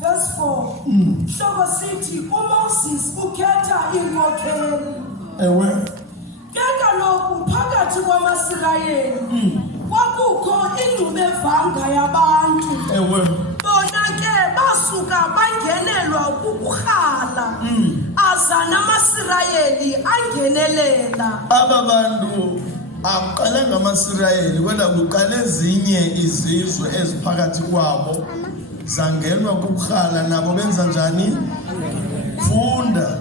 Verse 4. Hloko sithi uMoses ukhetha inkokheli. Ewe. Ke kaloku phakathi kwamaSirayeli kwakukho ingxubevanga yabantu. Ewe. Bona ke basuka bangenelwa kukurhala. Aza namaSirayeli angenelela. Aba bantu aqala ngamaSirayeli kodwa kuqala ezinye izizwe eziphakathi kwabo zangenwa kukurhala nabo benza njani? Funda.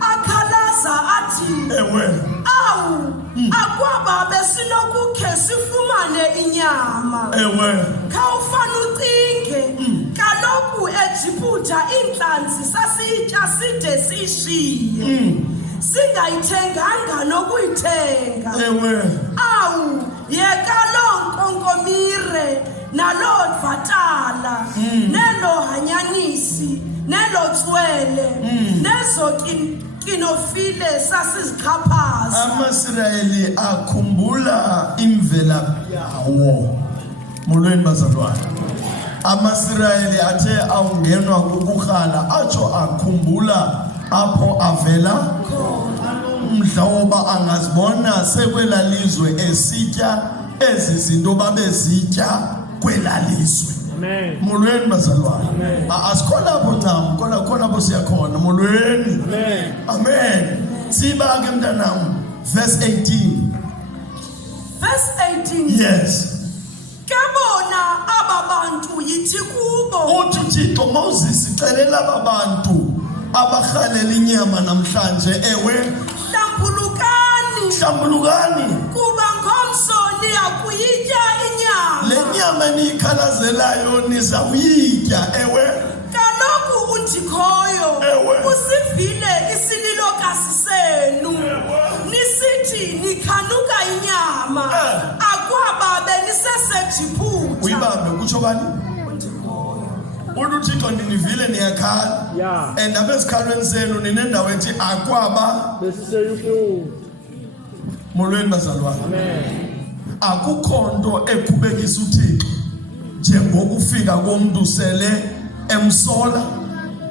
Akhalaza athi, Ewe. awu akwaba besinokukhe sifumane inyama. Ewe. Khawufana ucinge kaloku eJiputha iintlanzi sasiyitya side siyishiye singayithenganga nokuyithenga. Ewe. Awu yeka loo nkonkomire naloo vatala nelo hanyanisi nelo tswele nezo kinofile sasizixhaphaza. AmaSirayeli akhumbula imvelaphi yawo. Molweni bazalwane. AmaSirayeli athe awungenwa kukurhala atsho akhumbula apho avela umdlawoba angazibona sekwelalizwe esitya ezi zinto babezitya kwelalizwe. Amen. Molweni bazalwane. Asikho lapho tam, khona lapho siyakhona. Molweni. Amen. Amen. Siba ke mntanam, verse 18. Verse 18. Yes. Kebona aba bantu yithi kubo. Uthi uThixo Moses ixelela aba bantu abarhalela inyama namhlanje, ewe hlambulukani kuba ngomso niyakuyitya inyama. Le nyama eniyikhalazelayo niza kuyitya, ewe. Kaloku undikhoyo Ewe. usivile isililokasi senu nisithi nikhanuka inyama akwaba beniseseJiputha. Uyibambe kutsho bani? uThixo ninivile niyakhala. Yeah. And abezikhalweni senu ninendawo ethi akwaba. Molweni bazalwane. Amen. Akukho nto ekhubekisa uThixo njengokufika komuntu sele emsola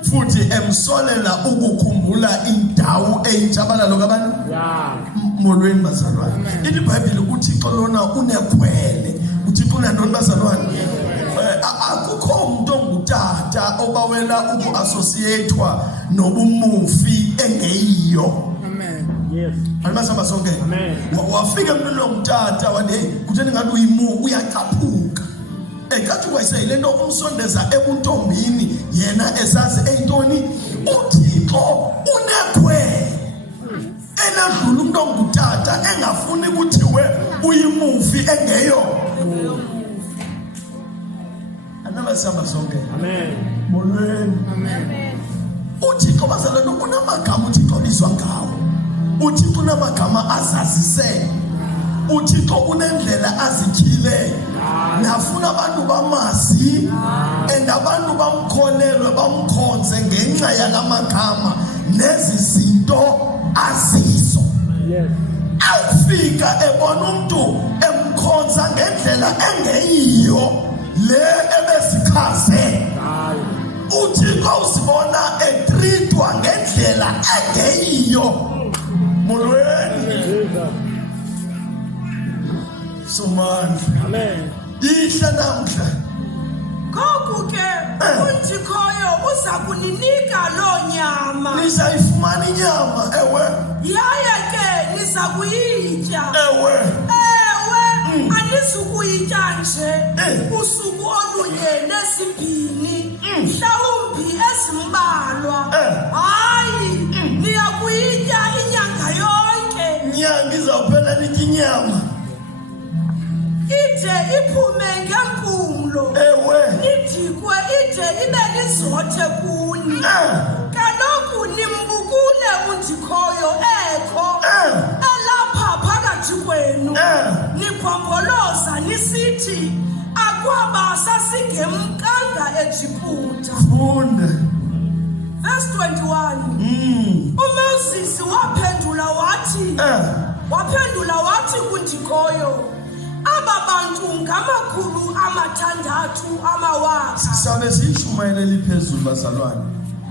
futhi emsolela ukukhumbula indawo eyintshabalalo kabantu. Yeah. Molweni bazalwane. iBhayibheli uThixo lona unekhwele. uThixo unantoni bazalwane? Akukho umuntu ongutata obawela uku-associatwa nobumufi engeyiyo. Amen. Yes. Alibasaba sonke. Amen. Wafika umuntu ongutata wathi kutheni ngathi uyimu uyacaphuka. Kathi kwayisayile nto umsondeza ebuntombini yena esazi eyintoni? uThixo unekhwele. Enadlula umuntu ongutata engafuni kuthiwe uyimufi engeyo. Anabasaba sonke. Amen. Molweni. Amen. uThixo bazalwane unamagama uThixo bizwa ngawo. uThixo unamagama azazise. uThixo unendlela azityhile. Nafuna abantu bamazi and abantu bamkholelwe bamkhonze ngenxa yalamagama nezi zinto azizo. Yes. Awufika ebona umuntu emkhonza ngendlela engeyiyo le ebesikhaze. uThixo usibona etreatwa ngendlela engeyiyo. Molweni. Somandla. Amen. Ihla namhla. Ngoku ke undikhoyo uza kuninika loo nyama. Nizayifumana inyama, ewe. Yaye ke niza kuyitya. Ewe. Anizukuyitya nje usuku olunye nesibini mhlawumbi ezimbalwa. Hayi niyakuyitya inyanga yonke. Nyanga izawuphela nithi inyama. Ide iphume ngempumlo. Ewe. Idikwe ide ibe lizothe kuni. Kaloku nimbukule undikhoyo ekho elapha phakathi kwenu. Nikhongoloza nisithi akwaba sasingemkanga eJiputha. Funda. Verse 21. uMoses waphendula wathi kundikhoyo aba bantu ngamakhulu amathandathu amawaka. Sabe siyishumayela eliphezulu bazalwane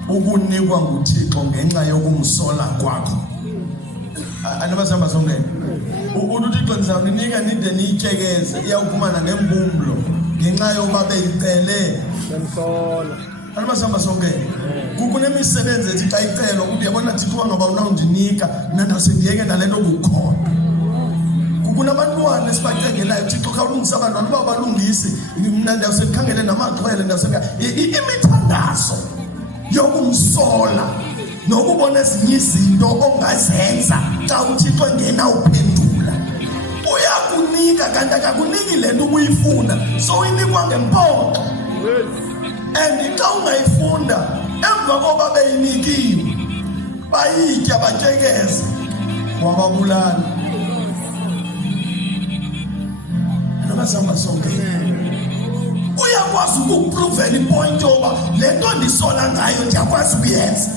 ukunikwa nguThixo ngenxa yokumsola kwakho. Anabasamba sonke. UThixo ngizawunika nide niyityekeze iyawuphumana ngempumlo ngenxa yoba beyicele. Semsola. Anabasamba sonke. Kunemisebenzi ethi xa icelwa ukuthi yabona Thixo ngaba unawundinika nanda sendiyeke nalento kukhona. Kunabantwana esibacengelayo Thixo khawulungisa abantwana uba balungisi mina ndiyawusekhangele namaxhwele imithandazo yokumsola nokubona ezinye izinto ongazenza xa uThixo engena uphendula uyakunika kanti akakuniki le nto ubuyifuna so uyinikwa ngempoxo and xa ungayifunda emva koba beyinikiwe bayitya batyekeze wababulala. Nabasamba sonke uyakwazi ukuprovela ipoint yoba le nto ndisola ngayo ndiyakwazi ukuyenza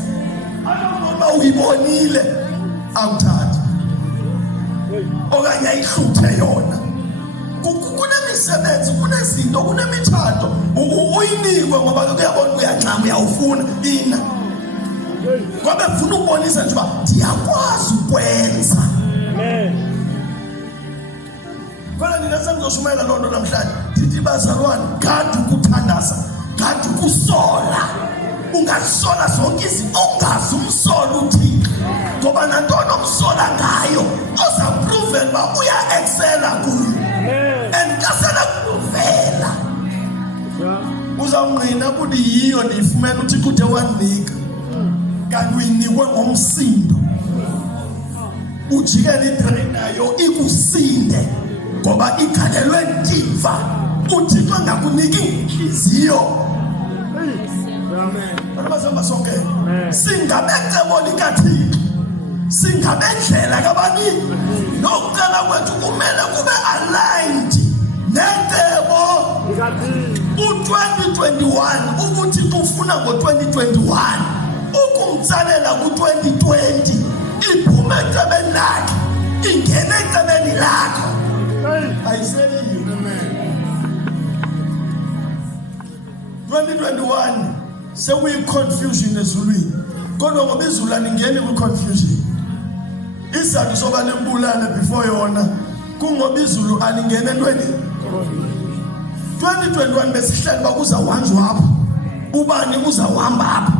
anoba uyibonile awuthatha okanye ayihluthe yona. Kunemisebenzi kunezinto kunemitshato uyinikwe ngoba kuyabona uyancama uyawufuna ina kwabe funa ukubonisa nje uba ndiyakwazi ukwenza. Kodwa nina sengizoshumayela loo nto namhlanje ndithi bazalwane gadi ukuthandaza gadi ukusola ungazisola zonke izinto ungazi umsola uThixo ngoba nantoni omsola ngayo ozaprovela uba uya-excela kuyo and kasela kuprovela uzawungqina ukuthi yiyo ndiyifumene uThixo uthe wandinika kanti uyinikwe ngomsindo ujikela itrain nayo ikusinde ngoba ikhalelwe ntimva uThixo angakuniki inhliziyo. Abasamba sonke singabecebo likaThixo singabendlela kabanini nokucela kwethu kumele kube aligned necebo u-2021 ukuthi ufuna ngo-2021 ukumtsalela ku-2020 iphume ecebeni lakhe ingene ecebeni lakho. Ayiseliyo 2021 sekuyi-confusion ezulwini kodwa ngoba izulu alingeni kwi-confusion. Isizathu soba nembulane before yona kungoba izulu alingene entweni. 2021 besihleli uba kuzawuhanjwa apha ubani uzawuhamba apha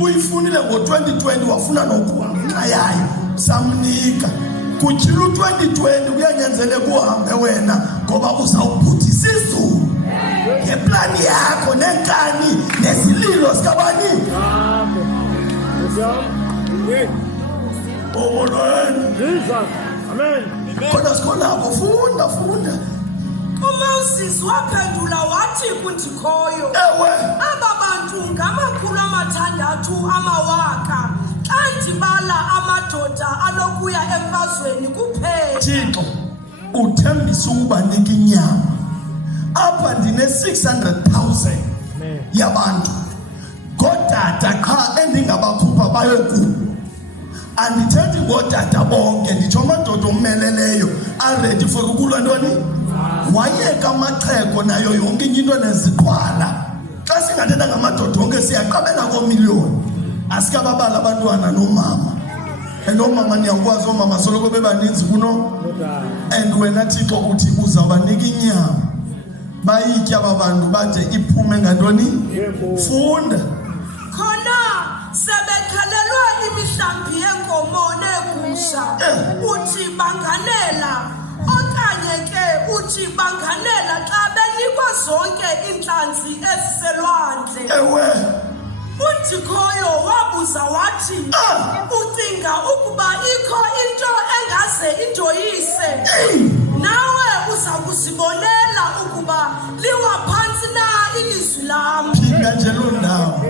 uyifunile ngo-2020 wafuna nokuhamba ngenxa yayo samnika kutyhila u-2020 kuyanyanzeleka uhambe wena ngoba uzawubhudisa izulu ngeplani yakho nenkani nezililo zikabani. Kodwa sikhonapho funda uMoses waphendula wathi kuNdikhoyo, ewe aba bantu ngamakhulu amathandathu amawaka xa ndibala amadoda anokuya emfazweni kuphela. Thixo uthembisa ukubanika inyama apha ndine-600,000 yabantu ngootata qha endingabakhupha bayokubo. Andithethi ngootata bonke nditsho amadoda omeleleyo aredi for ukulwa ntoni wayeka amaxhego nayo yonke inye into neziqhwala. Xa singathetha ngamadoda onke siyaqabela koomiliyoni asikababala abantwana noomama and oomama niyakwazi oomama soloko bebaninzi kuno and wena Thixo uthi uzawubanika inyama bayitya aba bantu bade iphume ngantoni. Funda Khona sebekhalelwa imihlambi yenkomo neegusha uthi banganela okanye ke uthi banganela xa benikwa zonke iintlanzi eziselwandle. ewe uNdikhoyo wabuza wathi ucinga ukuba ikho into engaze intoyise nawe uza kuzibonela ukuba liwa phantsi na ilizwi lam. phinda nje loo ndawo.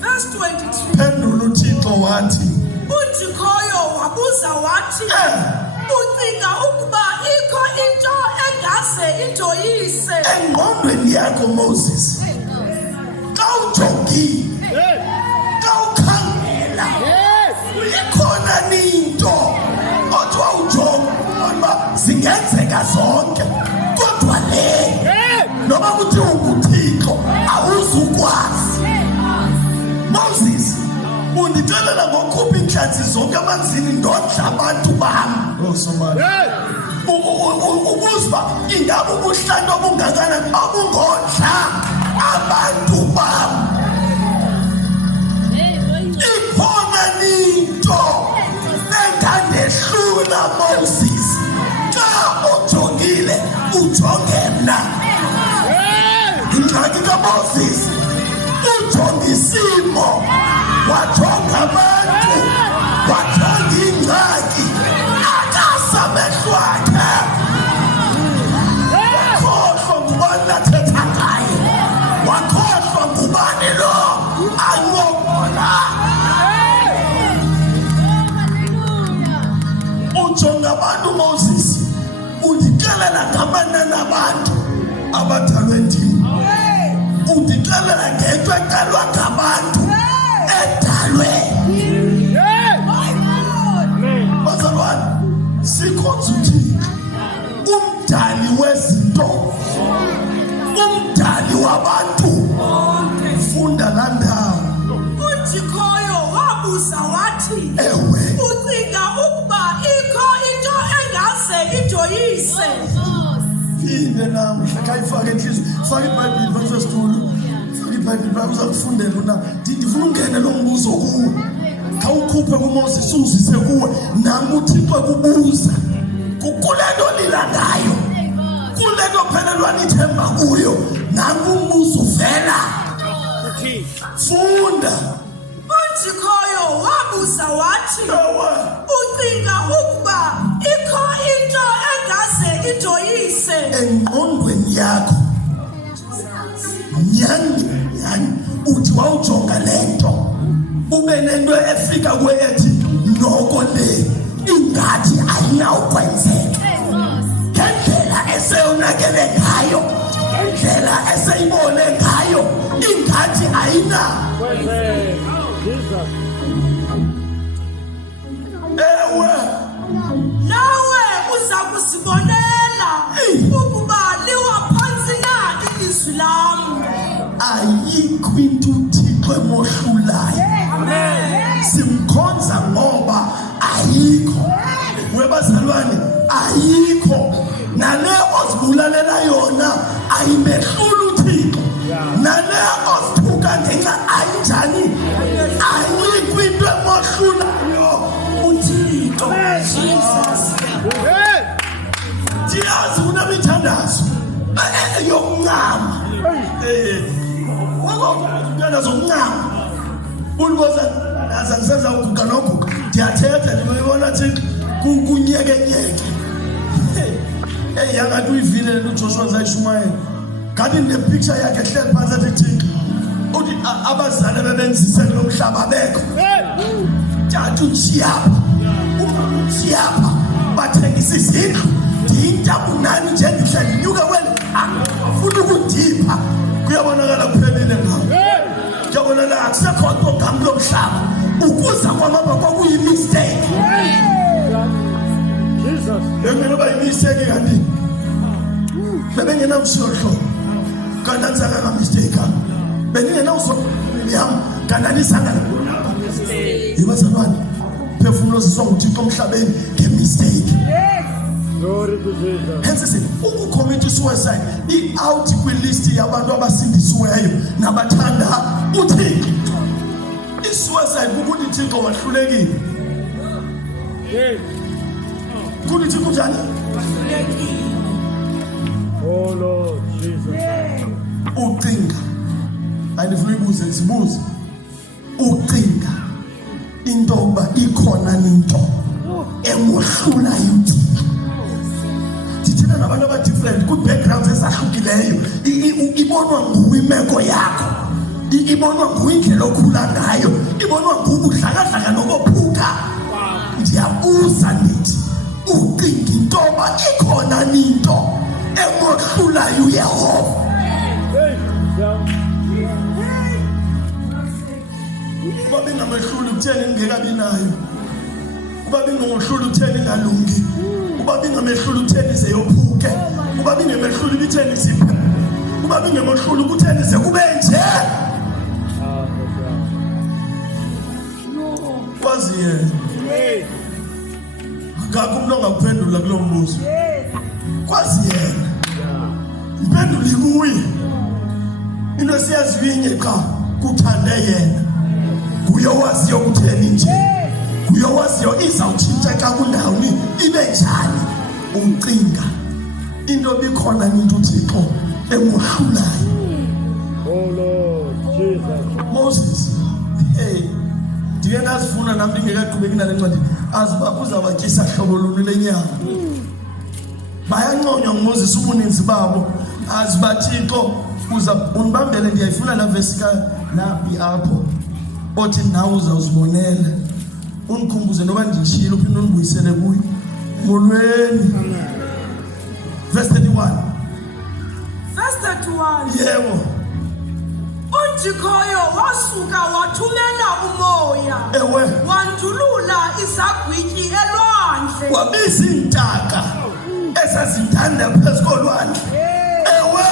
Verse 23. Phendula uThixo wathi uNdikhoyo wabuza wathi ucinga ukuba ikho into engaze intoyise engqondweni yakho Moses xa ujongile xa ukhangela ikhona ninto othiwa ujonga uba zingenzeka zonke kodwa le noma kuthi uThixo awuzukwazi. Moses undixelela ngokhupha inhlanzi zonke amanzini ndodla abantu bami. Somali ubuzwa ingabe ubuhlalo obungakanani obungodla abantu bami. Ikhona into engandehlula Moses xa ujongile ujonge mna. Ingxaki kaMoses ujonga isimo, wajonga abantu, wajonga ingxaki, akasamehlo akhe. Wakhohlwa ngubani nathetha ngaye, wakhohlwa ngubani lo ancokola. Ujonga abantu Moses, undixelela ngamanani abantu abadalwe ndim. Undixelela ngento eqalwa ngabantu edalwe. Bazalwane, sikhonza uThixo, umdali wezinto, umdali wabantu. Funda la ndawo. uJikhoyo wabuza wathi, Ewe, ucinga ukuba ikho into engase ijoyise? phinde namhla khayifake enhliziyo, faka iBhayibheli phansi kwesitulo, faka iBhayibheli phansi uzakufundela una. Ndifuna ungene lo mbuzo kuwe, khawukhuphe kuMoses uzise kuwe. Nami uThixo kubuza kule nto lila ngayo, kule nto phelelwa nithemba kuyo. Nami umbuzo uvela, funda. uJikhoyo wabuza wathi, Ewe, ucinga ukuba ikho into engase ijoyise? engqondweni yakho nyani uthi wawujonga lento ube nento efika kuwe ethi noko le ingathi ayinawukwenzeka. Ngendlela eseyonakele ngayo, ngendlela eseyibone ngayo, ingathi ayina. Ewe, Nawe uza kuzibonela ukuba liwaphansi na ilizwi lam. ayikho into uThixo emohlulayo. Simkhonza ngoba ayikho. Webazalwane, ayikho. Nale ozibulalela yona ayimehlula uThixo. Nale ozithuka ngenxa ayinjani, ayikho into emohlulayo uThixo. Ndiyazi unamithandazo yokuncama. Wakho zokuncama. Uliboza azenza uguga noguga. Ndiyathetha ndibona Thixo kunyekenyeke. Yangathi uyivile le uJoshua Zayishumayela. Kanti nepicture yakhe ehleli phansi ethi Thixo. Uthi abazali bebenzise lo mhlaba bekho. Tjathu nchiyapha. Umchiyapha bathengisa izindlu. Ndintabunani nje ndihlala ndinyuka kweli. Ufuna ukundipha. Kuyabonakala kuphelile ngawo. Kuyabonakala akusekho nto ngam lo mhlaba. Ukuza kwamaba kwakuyimistake. Bengenoba yimistake kanti bebengenamshohlo kanti anzanga mistake. Bengingenawuso yam kanti anisanga. Yibazalwane, phefumulo ziswa nguThixo emhlabeni ngemistake. Glory to Jesus. Hence ukucommit suicide i-out kwilist yabantu abasindisiweyo nabathanda uThixo. I-suicide kukuthi Thixo wahlulekile. Yes. Kuthi Thixo njani? Oh Lord Jesus. Ucinga. Ayifuna ibuze sibuze. Ucinga into oba ikhona into emohlula uThixo. Thina nabantu aba different ku backgrounds ezahlukileyo. Ibonwa nguwe imeko yakho. Ibonwa nguwe indlela okhula ngayo. Ibonwa ngubudlakadlaka nokophuka. Ndiyabuza ndithi ucinga into oba ikhona into emohlulayo uYehova. Uba bengamehluli kutheni ngingekabi nayo? Uba bengohluli kutheni ngalungi? uba bingamehlula utheni yophuke, uba bingamehlula ibitheni siphe, uba bingamehlula ukutheni kube nje. Kwazi yena akakho umuntu ongakuphendula kulo mbuzo. Kwazi yena imphenduli kuye. Into siyazivinye xa kuthande yena, kuye owaziyo ukutheni nje, kuye owaziyo izawutshintsha xa kundawoni ibe njani. Ucinga into bikhona into uThixo emohlulayo. Oh Lord Jesus. Moses, hey, ndike ndazifuna nami ndingekaqhubeki nale ncwadi aziba kuzabatyisa hlobo luni lenyama. Bayanconywa nguMoses ubuninzi babo, azibathixo uza unibambele. Ndiyayifuna la verse ka naphi apho othi nawe uzawuzibonela, unikhumbuze noba ndishilo uphinde unibuyisele kuyo molweni. Verse 31. Verse 31. Yebo. UNjikhoyo wasuka wathumela umoya, Ewe. wandulula izagwityi elwandle, Wabiza iintaka esazithanda phezu kolwandle. Ewe.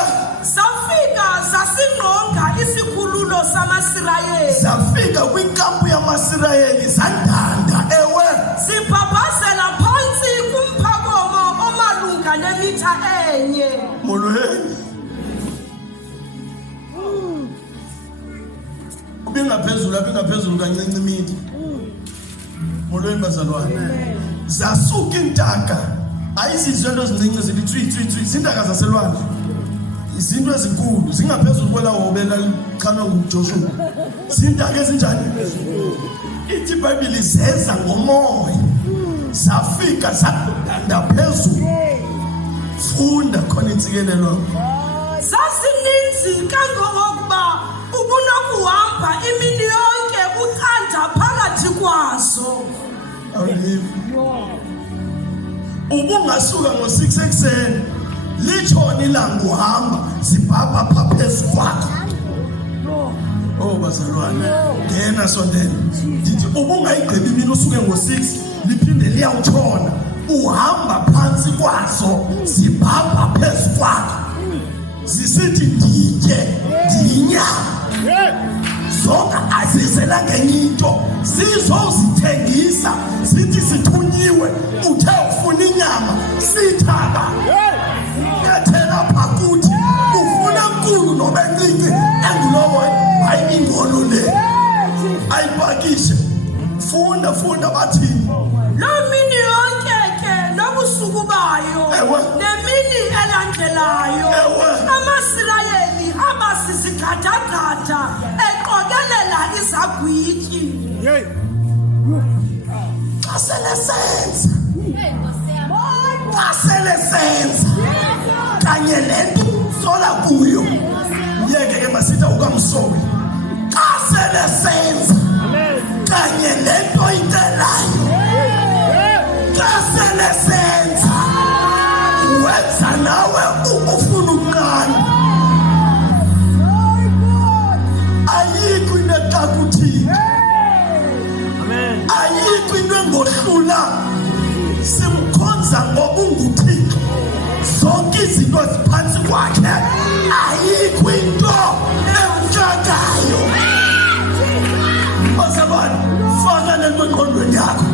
zafika zasingqonga isikhululo samaSirayeli, Zafika kwinkampu yamaSirayeli zandanda. Ewe. zibhabhazela phantsi kumphakomo omalunga nemitha enye. Molweni. Ubingaphezulu kancinci imithi. Molweni bazalwane. Zasuka intaka. Ayizizwe into ezincinci zithi twi zintaka zaselwandle. Izinto ezinkulu zingaphezulu kwelawobela liqhalwa nguJoshua. Zintaka ezinjani? Ithi iBhayibheli zeza ngomoya. Zafika zadanda phezulu. Funda khona intsikelelo. Zasininzi kangangokuba ubunokuhamba imini yonke uqanda phakathi kwazo. Ubungasuka ngo6 ekseni litshona ilanga uhamba zibhabha pha phezu kwakho. Oh bazalwane, ngena sondela. Ndithi ubungayigqibi imini usuke ngo6 liphinde liyawutshona uhamba phansi kwazo zibhabha phezu kwakho. Zisithi nditye ndiyinyama. Zonke azizelanga enye into, zizozithengisa zithi sithunyiwe uthe ufuna inyama sithaba. Yathela phakuthi ufuna enkulu noba encinci engulowo hayi ingolo le ayipakishe. Funda bathini. Loo mini yonke ke nobusuku bayo Ewe. nemini elandelayo Ewe. amaSirayeli abasizigadagada eqokelela izagwityi. Aselesenza kanye lento sola kuyo yeke ke masitha ukamsowe. Aselesenza kanye lento intelayo. Aselesenza wenza nawe ufuna ukuqala. Ayikho into exakuthini. Ayikho into engohlula. Simkhonza ngoba unguThixo. Zonke izinto eziphansi kwakhe. Ayikho into emhlakayo. Bazalwane, faka lento engqondweni yakho.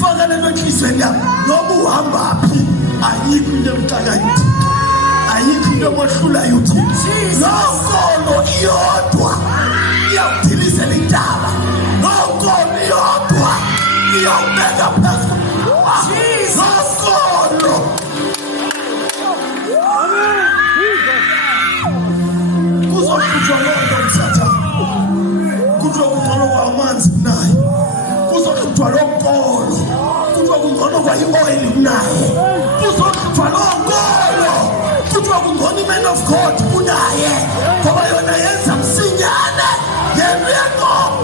Faka lento enhlizweni yakho. Noba uhamba phi, ayikho into emhlakayo. Ayikho into emohlulayo uThixo. Nonkolo iyodwa iyawudilizela intaba. Nonkolo iyodwa iyawubeka phezu. Nonkolo. Kuzokhutshwa lonke umsathane. Kuthiwa kungcono kwamanzi kunaye. Kuzokhutshwa lonkolo. Kuthiwa kungcono kwayi-oyili kunaye. Kuzokhutshwa lonkolo. Kuthiwa kungcono i-man of God kunaye. Ngoba yona yenza msinyane. Yena uyanqoba.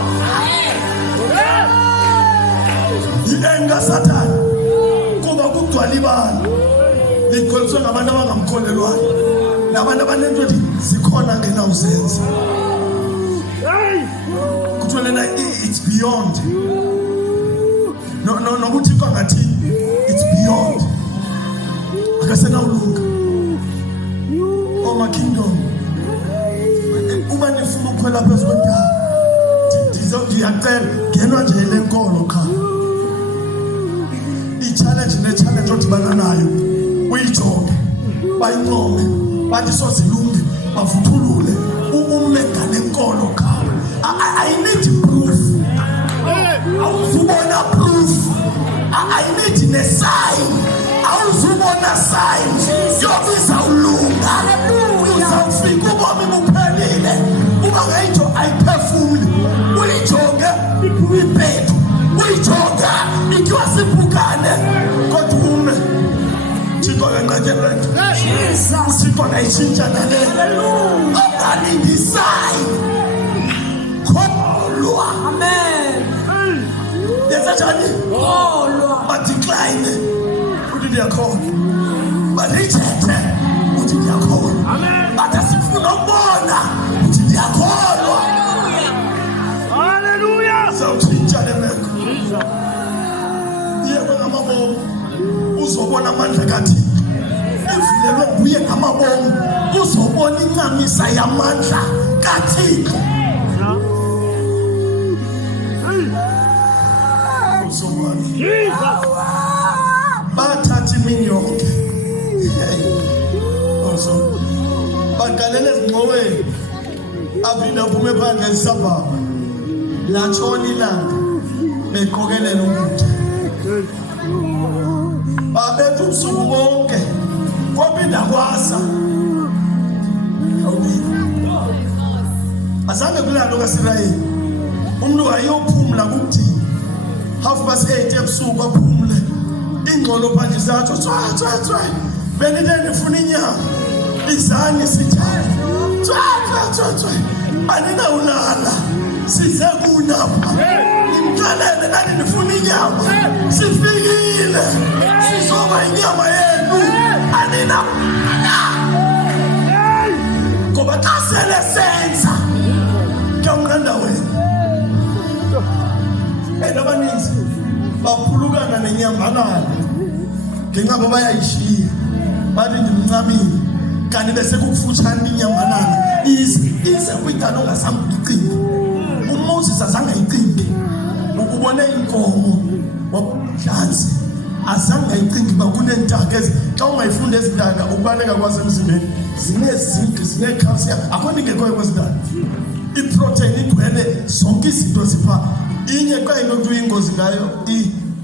Yi-enga Sathane. Kuba kugcwala ibala. Ligcwaliswe ngabantu abangamkholelwayo. Nabantu abanento ethi zikhona ngenawuzenza. Kuthiwa lena it's beyond. No, uThixo angathi it's beyond. akasenawulunga. Oh my kingdom, uma nifuna ukukhwela phezu kwendawo ndiyacela ngenwa nje le nkolo kha i-challenge odibana nayo uyijonge bayincome bathi sozilunge bavuthulule ume ngale nkolo kha. I need proof. Awuzubona proof. I need a sign. Awuzubona sign yokuba izawulunga. Uzawufika ubomi buphelile. Uba ngayitho ayiphefuli. Uyijonge ibhedu. Uyijonge ikiwa siphukane. Kodwa ume Thixo kanqatyelwe. Uthixo ngayitshintsha nale. Ongalindi sign. Kholwa. Amen. Yesenjani? Kholwa. Badecline uthi ndiyakholwa, barejecte uthi ndiyakholwa, bathi asifuna ukubona uthi ndiyakholwa. Hallelujah. Zawutshintsha le meko. Yebo ngamabomu uzobona amandla kaThixo. Evulelwe nguye ngamabomu uzobona incamisa yamandla kaThixo. Jesus. Bathatha imini yonke baqalela ezingxoweni aphinda aphume phandle ezisabhaba latshona ilanga beqokelela ukutya babetha ubusuku bonke kwaphinda kwasa. Azange kulalo kaSirayeli umntu wayeyophumla kukuthini 8:30 ebusuku aphumule ingxolo phandle zatsho tswa benite ndifuna inyama izani sithatha tswa aninawulala size kunapha nimxelele kanti ndifuna inyama sifikile sizoba inyama yenu aninawulala ngoba xa sele senza kuyamnqanda wena. Abaninzi baphulukana nenyambalala ngenxa yoba bayayishiya bathi ndimncamile kanti bese kukufutshane inyambalala ize kwidala ongazange uyicinge. uMoses azange ayicinge ukubone inkomo wabudlanzi azange ayicinge uba kuneentaka xa ungayifunda ezintaka ukubaleka kwasemzimbeni zinezinki zinecalcium akho nto ingekhoyo kwezintaka. Iprotein igcwele zonke izinto ziphaa. Inye xa into uyingozi ngayo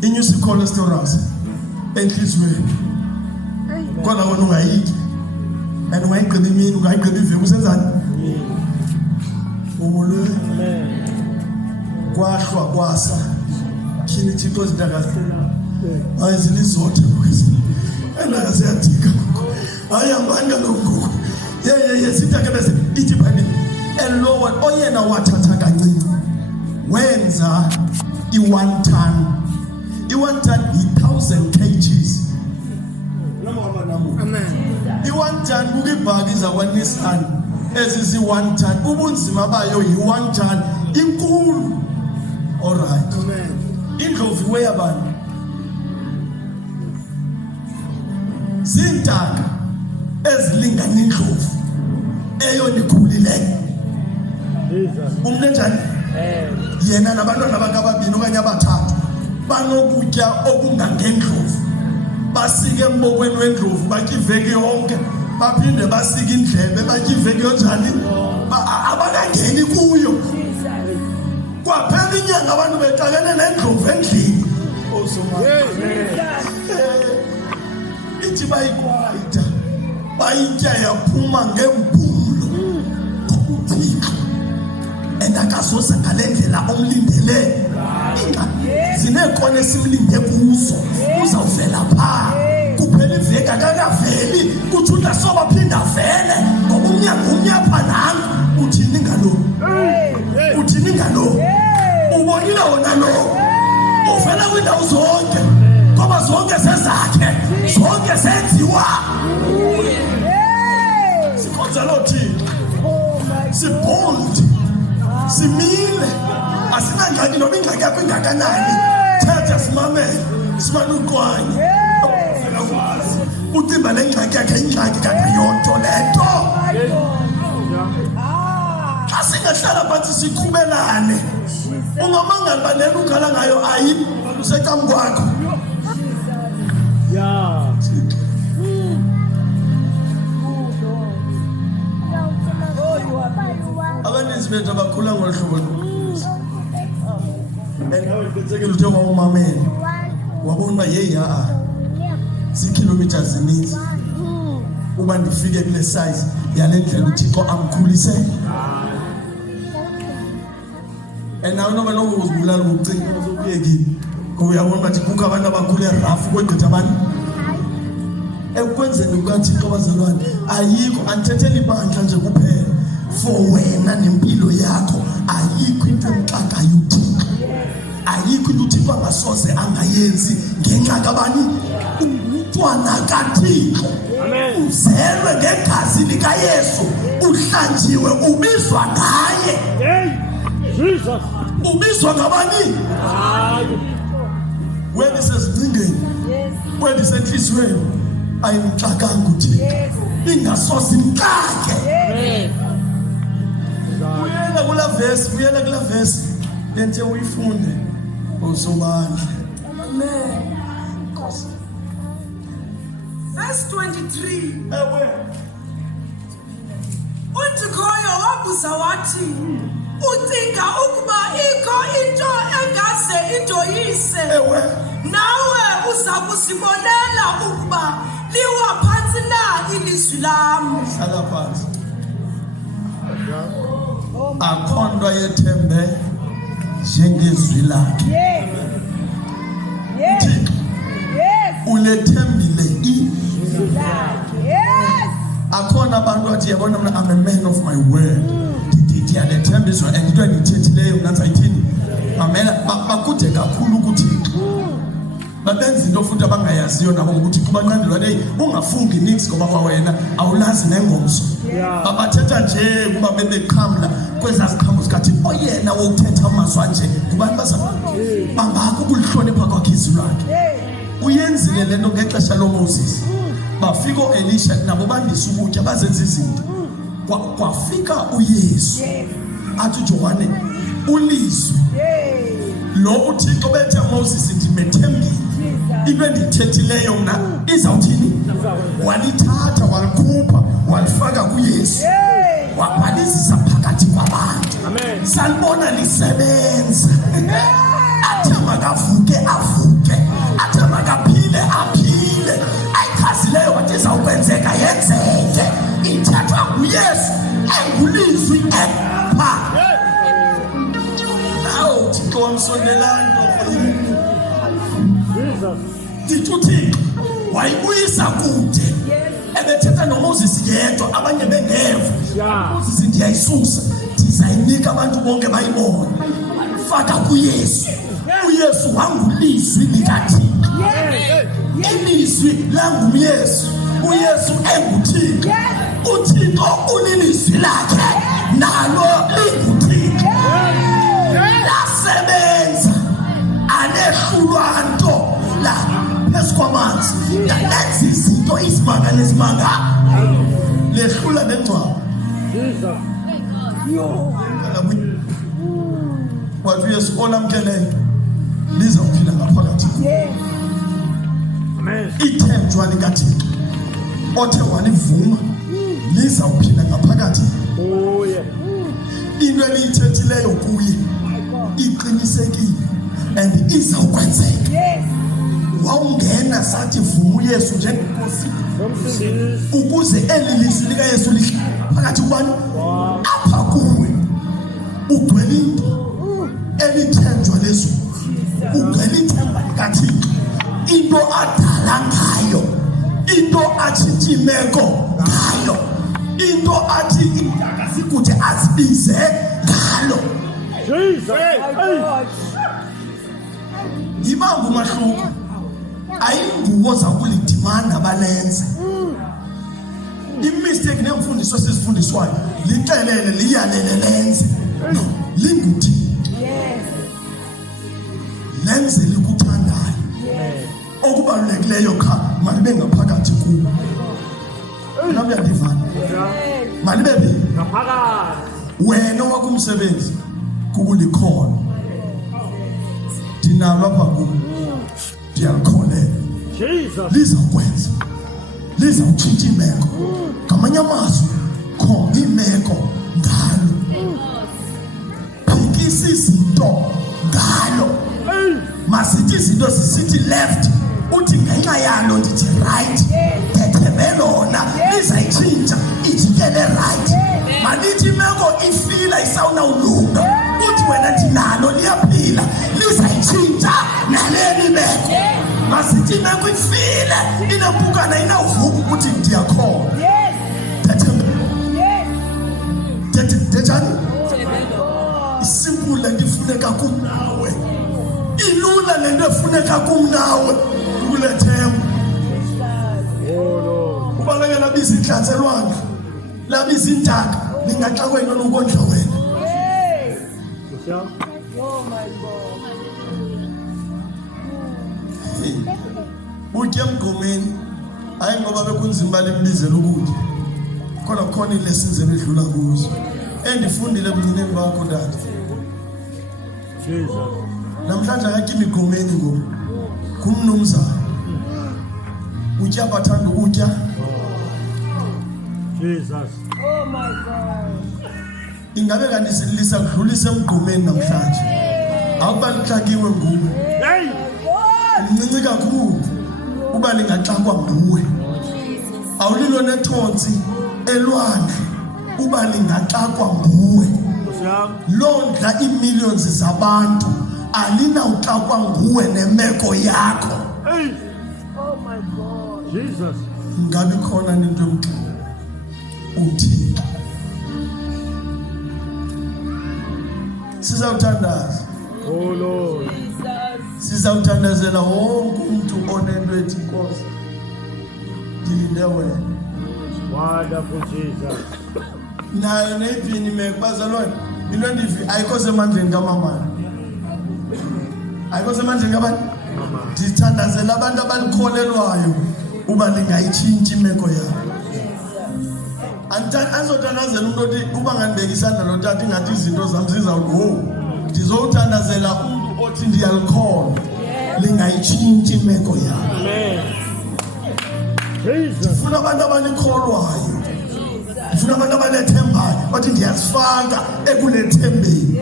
inyusa cholesterol enhliziyweni kodwa wena ungayityi and ungayigqiba imini ungayigqiba iveki usenzani umolwe kwahlwa kwasa tyhini Thixo ezintaka hayi zilizothe endaka ziyadika hayi hambani kaloku ye sitake bese ithi phane elowa oyena wathatha kancinci wenza i-1 ton. I-1 ton i-1,000 kgs. Amen. I-1 ton kukibhaki zakwaNissan ezizi-1 ton ubunzima bayo yi-1 ton inkulu. Alright. Amen. Indlovu iweya abantu zintaka ezilingana indlovu eyona ikhulileyo. Umuntu enjani? Yena nabantwana bakhe ababini okanye abathathu banokutya okungangendlovu basike embokweni wendlovu batya iveki yonke baphinde basike indlebe batya iveki yonjani abakangeni kuyo kwaphela inyanga abantu bexakene nendlovu endlini. Ithi bayikwayita bayitya yaphuma ngempumlo kuThixo endakazoza ngale ndlela omlindele zineekona esimlinde kuzo uzawuvela phaa kuphela iveki akakaveli kuJuda soba phinda vele ngoba umnye apha nanga uthini ngalo ubonile wona lo uvela kwiindawo zonke ngoba zonke zezakhe zonke zenziwa sikhonza lo Thixo sibold simile asinangxaki noba ingxaki yakho ingakanani thetha simamele simane uqwanye ucimba lengxaki yakhe ingxaki kakayonto lento. Xa singahlala phansi siqhubelane, ungamangala balelo ukhala ngayo ayi usecam kwakho. Yeah. Abaninzi bethu abakhula ngolu hlobo. Andikhetsekile uthe wawumamela wabona uba yeyi ziikhilomitha zininzi uba ndifike kule size yale ndlela uThixo amkhulise. And nawe noba lonke uzibulala ukucinga uzokuyekile ngoba uyabona bathi kukho abantu abakhule rafu kwegqitha abantu ekwenzeni kukaThixo. Bazalwane, ayikho, andithetheli ibandla nje kuphela, for wena nempilo yakho ayikho into emxakayo uThixo. Ayikho into uThixo angasoze angayenzi ngenxa kabani? Umntwana kaThixo uzelwe ngegazi likaYesu, uhlanjiwe, ubizwa ngaye. Jesus. Ubizwa ngabani? Wena isezingcingeni, wena isenhliziyweni, ayimxakanga uThixo, ingasoze imxake. Buyela kula verse lenthe uyifunde usobandla. Amen. Verse 23. uThixoyo wabuza wathi, ucinga ukuba ikho into engase injoyise? Nawe uza kusibonela ukuba liwa phansi na ilizwi lam. Hlala phansi. Akho nto yethembe njengezwi lakhe. Yes. Ulethembile izwi lakhe. Yes. Akhona abantu athi yabona mina I'm a man of my word. Ndiyalethemba izwi and into endithethileyo mna ndizayithini? Mamela bakude kakhulu ukuthi babenza into futhi abangayaziyo nabo ngokuthi kubanqandelwa leyi ungafungi nix ngoba kwawena awulazi nengomso. Bathetha nje kuba bebeqhamla kwezaa ziqhamo zikathi oyena wokuthetha amazwi anje ngubani bazama bangako ukulihlonipha kwakhe izwi lakhe. Uyenzile le nto ngexesha loMoses. Bafika uElisha nabo bandisa ukutya bazenza izinto. Kwafika uYesu athi uJohane ulizwi lo uThixo bethe Moses ndimethembile into endithethileyo mna izawuthini? Walithatha walikhupha walifaka kuYesu wabhalisisa phakathi kwabantu. Salibona lisebenza. Athi makavuke avuke, athi makaphile aphile. Ayikhazileyo wathi izawukwenzeka yenzeke. Ithethwa nguYesu engulizwi epha. Awu Thixo wamsondelani Thixo uThixo wayibuyisa kude. Ebethetha noMoses yedwa abanye bengeva. Moses ndiyayisusa ndizayinika abantu bonke bayibone. Faka kuYesu. uYesu wangulizwi likaThixo. Ilizwi languYesu. uYesu enguThixo. uThixo ulilizwi lakhe nalo linguThixo. Lasebenza anehlulwa nto la phezu kwamanzi. Lenza izinto izimanga nezimanga. Lehlula nengcwaba. Wathi uYesu olamkeleyo lizawuphila ngaphakathi. Ithenjwa likaThixo othe walivuma lizawuphila ngaphakathi. Into eliyithethileyo kuye iqinisekile and izawukwenzeka. Wawungena sathi vuma uYesu njengenkosi ukuze eli lizwi likaYesu lihlale phakathi kwani apha kuwe. Ugcwele into elithenjwa lezwi, ugcwele ithemba likaThixo, into adala ngayo, into atshintsha imeko ngayo, into athi intaka sikude azibize ngalo. Yibanga umahluko, ayinguwo zakulidimanda balenze. Imistake nemfundiso esizifundiswayo lixelele liyalele lenze. No, linguThixo. Lenze likuthandayo. okubalulekileyo qha malibe ngaphakathi kuwe. Nabuyandivana malibe ngaphakathi wena wakumsebenzi kukulikhono dinalo apha kuwe ndiyalikholela Jesus lizawukwenza lizawutshintsha imeko ngamanye amazwi kho imeko ngalo phikisa izinto ngalo masithi izinto zisithi left uthi ngenxa yalo ndithi right thethebelona lizayitshintsha ijikele right malithi imeko ifila isawunawulunga uthi wena ndinalo liyaphila lizayitshintsha naleni imeko masithi imeko ifile inempukana inawuvuka ukuthi ndiyakhona thethani isimple lento ifuneka kum nawe ilula lento efuneka kum nawe kule themba ubaleke labiza inhlanzelwanga labiza intaka lingaxakwe yona ukondla wena utye emgqomeni hayi ngoba bekunzima limbizela ukutya kodwa khona ilessons ebedlula kuzo endifundile ebuncineni bakho dade Jesus namhlanje akakho imigqomeni ngoku kumnumzana utya bathanda ukutya Jesus ingabe kanti lisakudlulisa emgqomeni namhlanje awuba lixakiwe nguwe hey mncinci kakhulu uba lingaxakwa nguwe awulilo nethonsi elwandle uba lingaxakwa nguwe londla iimillions zabantu alinawuxakwa nguwe nemeko yakho hey oh my God Jesus ngabe khona into yomxhelo uthixo sizawuthandaza oh Lord sizawuthandazela wonke umuntu onento ethi Nkosi ndilinde wena wonderful Jesus nayo nephini mekubazalwane into endivi ayikho semandleni kamamani ayikho semandleni kabani ndithandazela abantu abalikholelwayo uba lingayitshintshi imeko yabo azothandazela umuntu othi uba ngandibeka isandla lotata ingathi izinto zam zizawugo ndizowuthandazela umuntu othi ndiyalikholwa lingayitshintshi imeko yabo amen Jesus ndifuna abantu abalikholwayo ndifuna abantu abanethembayo bathi ndiyazifaka ekulethembeni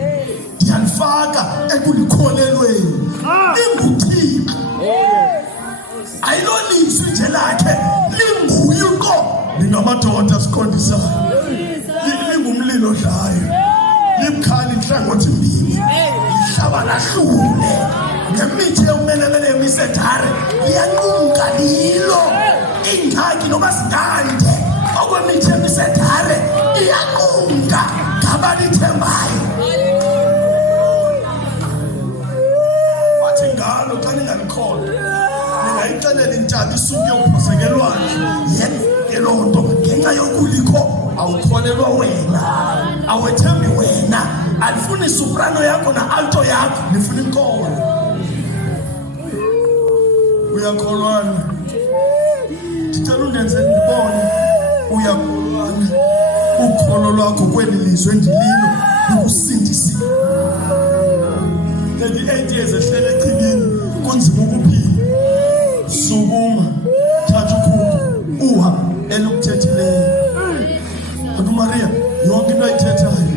ndiyalifaka ekulikholelweni linguthixo ayilolizwi nje lakhe linguye uqo lingamadoda siqondisayo lingumlilo odlayo limkhali inhlangothi mbini lihlaba lahlule ngemithi yokumelelele yemisedare liyanqumka lilo ingxaki noma singande okwemithi yemisedare iyanqumka ngabalithembayo wathi ngalo xa ningalikholwa ningayixelela intaba isuke yokuphosekelwana loo nto ngenxa yokulikho awukholelwa wena awethembi wena alifuni soprano yakho na alto yakho lifuna inkolo uyakholwana ndicela undenze ndibone uyakholwana ukholo lwakho kweli lizwe endililo likusindisile 38 years ehlele echibini kunzima ukuphila sukuma thatha ukhupho uhambe elukuthethileyo kodwa uMaria yonke into ayithethayo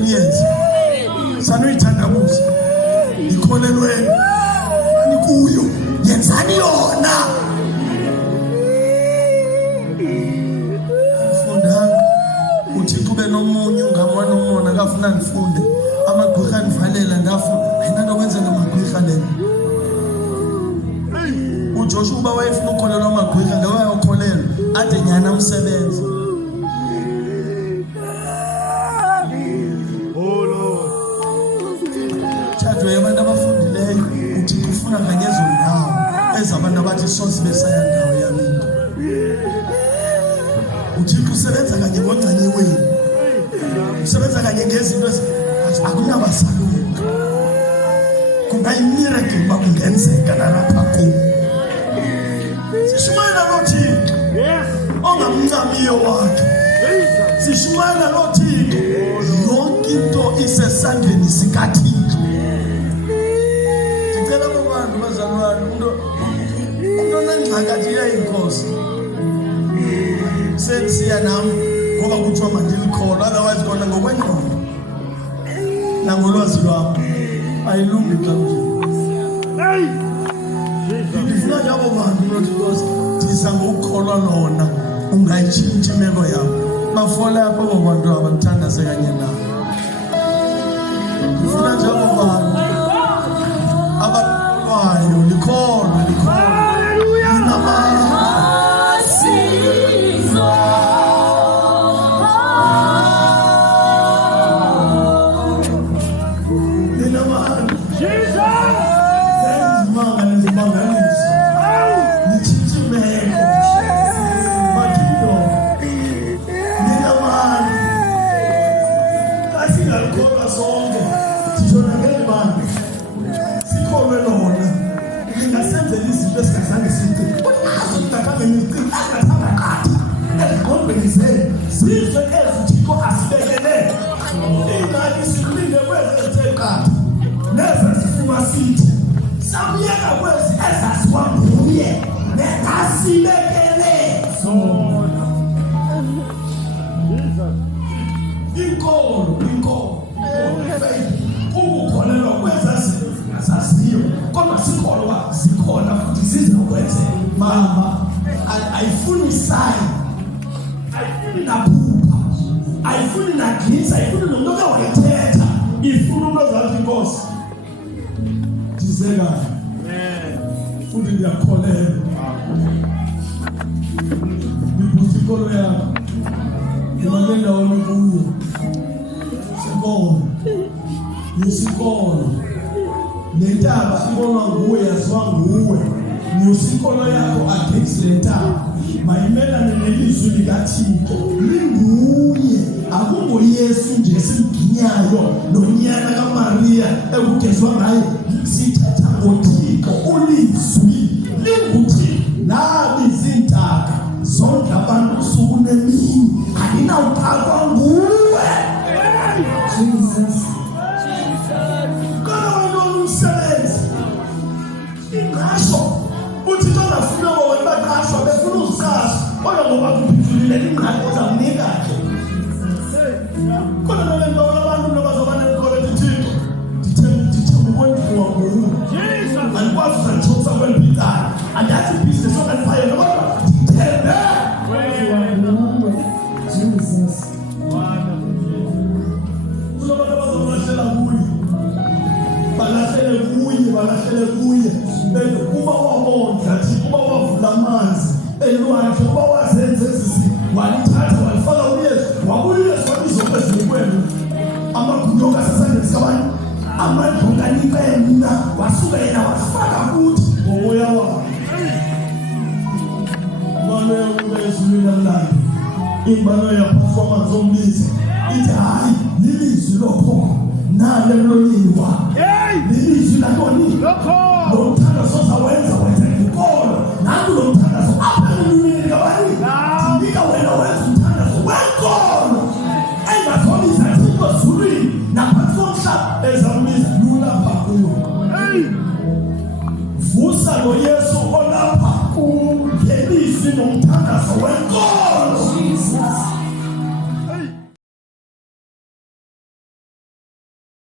uyenze sanuyithandabuza ikholelweni anikuyo yenzani yona fundanga uthixo ube nomunye ungamwana umona akafuna ndifunde amagqirha ndivalela ndafuna ayinanto kwenza ngamagqirha lena uJoshua uba wayefuna ukukholelwa amagqirha ngabe wayokholelwa ade nyana umsebenzi thathwe abantu abafundileyo uthixo ufuna kanyezo ndawo ezabantu abathi soze besaya ndawo yami uthixo usebenza kanye ngongcanyiweni usebenza kanye ngezinto akunabasalunga kungayimiracle uba kungenzeka nalapha kum Sishumayela noThixo. Yes. Ongamncamiyo wakhe. Jesus. Sishumayela noThixo. Yonke into isesandleni sikaThixo. Ngicela abantu bazalwane umuntu onengxakathi yayinkosi. Sensiya nami ngoba kuthiwa manje likholwa otherwise kona ngokwengqondo. Nangolwazi lwami ayilungi kanjani. Hey. Jesus. Ngifuna njalo bantu because ndiza ngokukholwa lona ungayitshintsha imeko yakho. Bafola lapho abantu abangithandaze kanye nawe. Ngifuna njalo bantu abakwayo likholwa. Hallelujah. Sizwe ezithiko asibekele ingani silinde kwezezeqatha neze sifuma sithi samyeka kwezi ezasiwambuye nekasibekele sona. Inkolo faith ukukholelwa kwezazinto azaziyo kodwa sikholwa zikhona futhi zizokwenzeka. Mama ayifuni sign, ayifuni naphupha, ayifuni naglisa, ayifuni nomuntu owayethetha, ifuna umuntu ozathi inkosi ndizekayo futhi ngiyakholelwa. Ngibhusa inkolo yakho ngimane ndawona kuyo sikolo nesikolo lentaba ibonwa nguwe yaziwa nguwe. Ngiusinkolo yakho against lentaba mayimelane nelizwi likaThixo linguye akungoYesu nje simginyayo nonyana kaMaria ekugezwa ngaye. Sithatha ngoThixo ulizwi linguthi nabi zintaka zonke abantu usuku nemini alinawuqalwa nguwe. Jesus kana umsebenzi ingasho uthi tona funa wena baqashwa befuna uzikhazi kodwa ngoba kuphithulile ingqali ozamnika nje kodwa nale nto abantu nabazobana enkolo eThixo ndithe ukwenziwa nguwe. Jesus andikwazi ukuthosa kwempithana andathi business onalifayo kodwa ndithembe kwenziwa nguwe. Jesus kuzobantu abazomlahlela kuye balahlele kuye uma wabondla thi uma wavula amanzi elwandle uma wazenza ezisi walithatha walifaka uYesu wabuyesu wabizokwezikwenu amagunyoka sasandeni sikabani amandla kanika yena wasuka yena wafaka kuthi ngomoya wakhe. Mane ubezulile mlando imbano yaphaswa amanzi omlisi ithi hayi lilizwi lokho nale emlonyeni wakhe lilizwi lakoni lo mthandazo ozawenza wenza inkolo nangu lo mthandazo apha emlonyeni kabani ndika wena wenza umthandazo wenkolo engatholiza Thixo ezulwini naphansi komhlaba ezambiza lula pha kuyo. Vusa lo Yesu